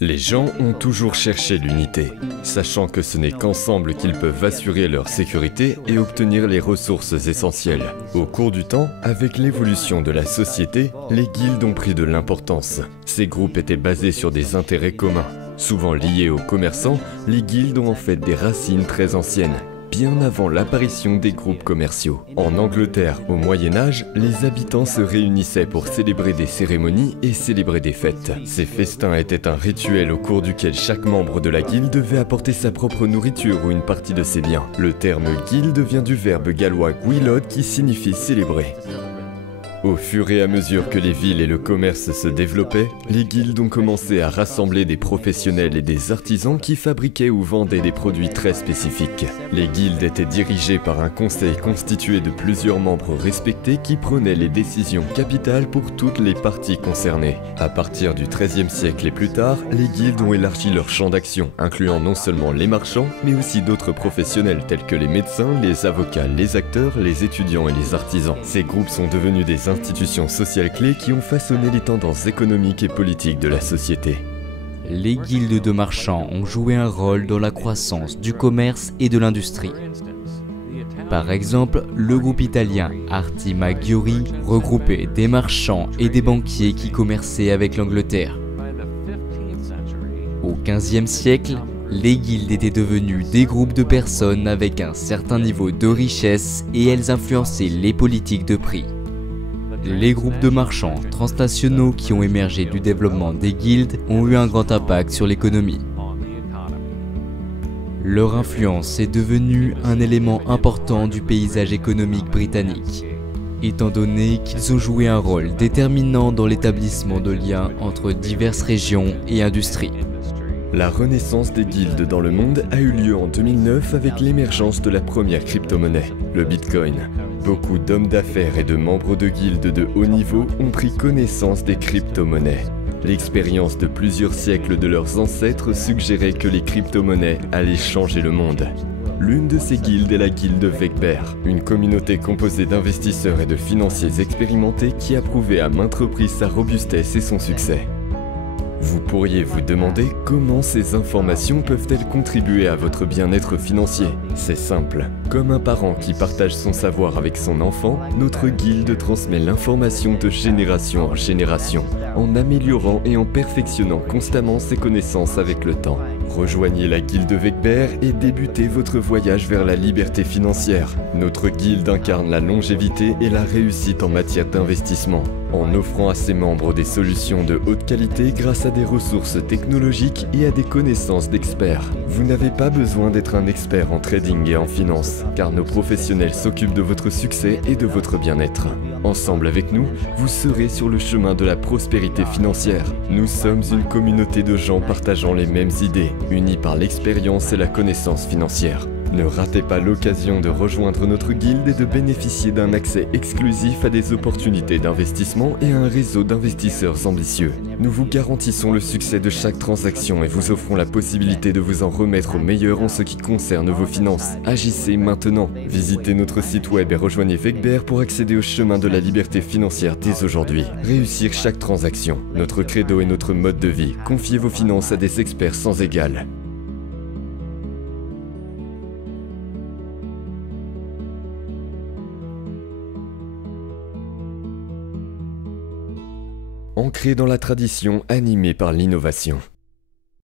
Les gens ont toujours cherché l'unité, sachant que ce n'est qu'ensemble qu'ils peuvent assurer leur sécurité et obtenir les ressources essentielles. Au cours du temps, avec l'évolution de la société, les guildes ont pris de l'importance. Ces groupes étaient basés sur des intérêts communs. Souvent liés aux commerçants, les guildes ont en fait des racines très anciennes, bien avant l'apparition des groupes commerciaux. En Angleterre, au Moyen-Âge, les habitants se réunissaient pour célébrer des cérémonies et célébrer des fêtes. Ces festins étaient un rituel au cours duquel chaque membre de la guilde devait apporter sa propre nourriture ou une partie de ses biens. Le terme guilde vient du verbe gallois gwylod qui signifie célébrer. Au fur et à mesure que les villes et le commerce se développaient, les guildes ont commencé à rassembler des professionnels et des artisans qui fabriquaient ou vendaient des produits très spécifiques. Les guildes étaient dirigées par un conseil constitué de plusieurs membres respectés qui prenaient les décisions capitales pour toutes les parties concernées. À partir du XIIIe siècle et plus tard, les guildes ont élargi leur champ d'action, incluant non seulement les marchands, mais aussi d'autres professionnels tels que les médecins, les avocats, les acteurs, les étudiants et les artisans. Ces groupes sont devenus des institutions sociales clés qui ont façonné les tendances économiques et politiques de la société. Les guildes de marchands ont joué un rôle dans la croissance du commerce et de l'industrie. Par exemple, le groupe italien Arti Maggiori regroupait des marchands et des banquiers qui commerçaient avec l'Angleterre. Au XVe siècle, les guildes étaient devenues des groupes de personnes avec un certain niveau de richesse et elles influençaient les politiques de prix. Les groupes de marchands transnationaux qui ont émergé du développement des guildes ont eu un grand impact sur l'économie. Leur influence est devenue un élément important du paysage économique britannique, étant donné qu'ils ont joué un rôle déterminant dans l'établissement de liens entre diverses régions et industries. La renaissance des guildes dans le monde a eu lieu en 2009 avec l'émergence de la première crypto-monnaie, le Bitcoin. Beaucoup d'hommes d'affaires et de membres de guildes de haut niveau ont pris connaissance des crypto-monnaies. L'expérience de plusieurs siècles de leurs ancêtres suggérait que les crypto-monnaies allaient changer le monde. L'une de ces guildes est la guilde Vecbert, une communauté composée d'investisseurs et de financiers expérimentés qui a prouvé à maintes reprises sa robustesse et son succès. Vous pourriez vous demander comment ces informations peuvent-elles contribuer à votre bien-être financier. C'est simple. Comme un parent qui partage son savoir avec son enfant, notre guilde transmet l'information de génération en génération, en améliorant et en perfectionnant constamment ses connaissances avec le temps. Rejoignez la guilde Vecbert et débutez votre voyage vers la liberté financière. Notre guilde incarne la longévité et la réussite en matière d'investissement, en offrant à ses membres des solutions de haute qualité grâce à des ressources technologiques et à des connaissances d'experts. Vous n'avez pas besoin d'être un expert en trading et en finance, car nos professionnels s'occupent de votre succès et de votre bien-être. Ensemble avec nous, vous serez sur le chemin de la prospérité financière. Nous sommes une communauté de gens partageant les mêmes idées, unis par l'expérience et la connaissance financière. Ne ratez pas l'occasion de rejoindre notre guilde et de bénéficier d'un accès exclusif à des opportunités d'investissement et à un réseau d'investisseurs ambitieux. Nous vous garantissons le succès de chaque transaction et vous offrons la possibilité de vous en remettre au meilleur en ce qui concerne vos finances. Agissez maintenant. Visitez notre site web et rejoignez Vecbert pour accéder au chemin de la liberté financière dès aujourd'hui. Réussir chaque transaction, notre credo et notre mode de vie. Confiez vos finances à des experts sans égal. Ancré dans la tradition, animé par l'innovation.